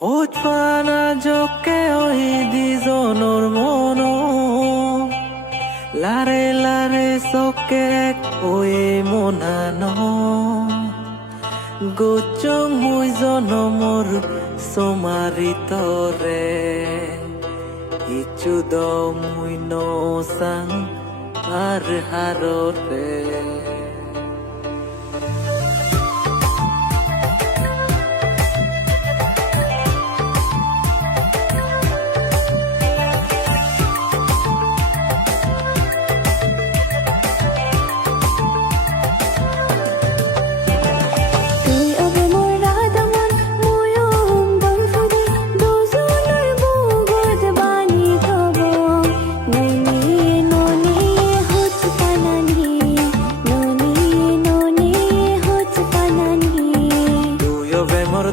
Hotfana jokke oi dijonor mono Lare lare sokke oi monano Gochong mui jonomor somaritore Ichu do mui no sang har harore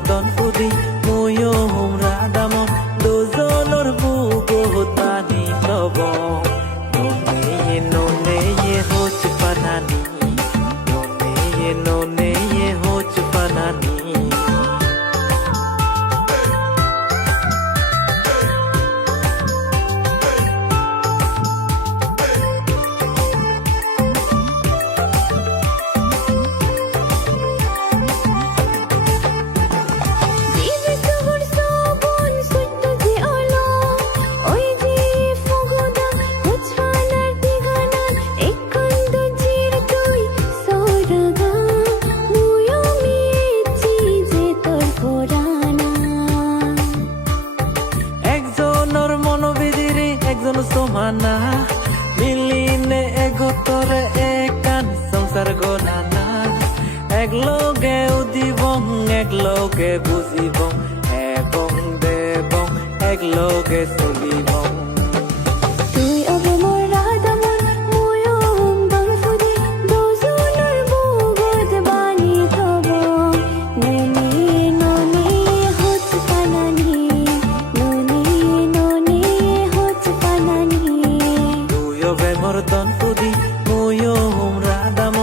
Don pudi muyo humra damo dozolor bugo hotani tobo none ye hoch panani none ye hoch panani Somana miline egotore ekan sangsar gonana egloge udibong egloge buzibong ebong debong egloge solibong তুই ওবে মোর রাধামন মুয়ো হুম্বাং ফুদি দোজোনর বুগদ বানি থব ননি হচ পানানি ননি হচ পানানি তুই ওবে মোর তন ফুদি মুয়ো হুমরা দাম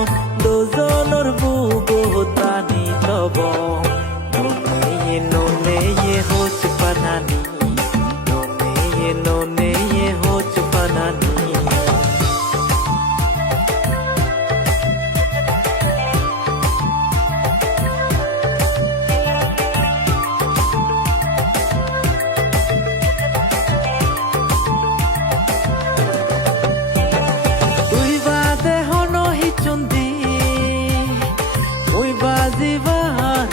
দোজোনর বুগদ বানি থব ননি হচ পানানি none ye hoch panani Ui bade hono hichundi Ui baziva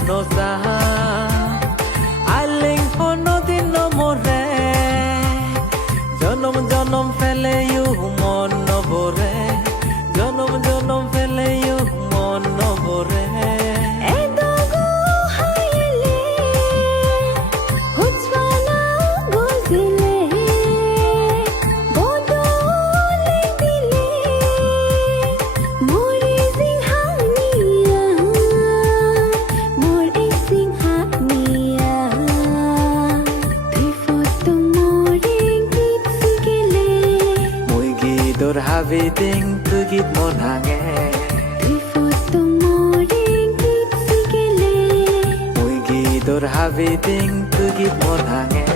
no saha Aling hono dino more জনম জনম ফেলে ইউ মন নবরে জনম জনম ফেলে ইউ মন নবরে এদগো হাইলে হুচপানা গজিলে বদলে দিলে মোরে সিংহানিয়া মোরে সিংহানিয়া তুই ফটো মোরে Dor habi ding tu git mon hange তুই ফটো মোরে গীত শিখলে Mui gi dor habi ding tu git mon hange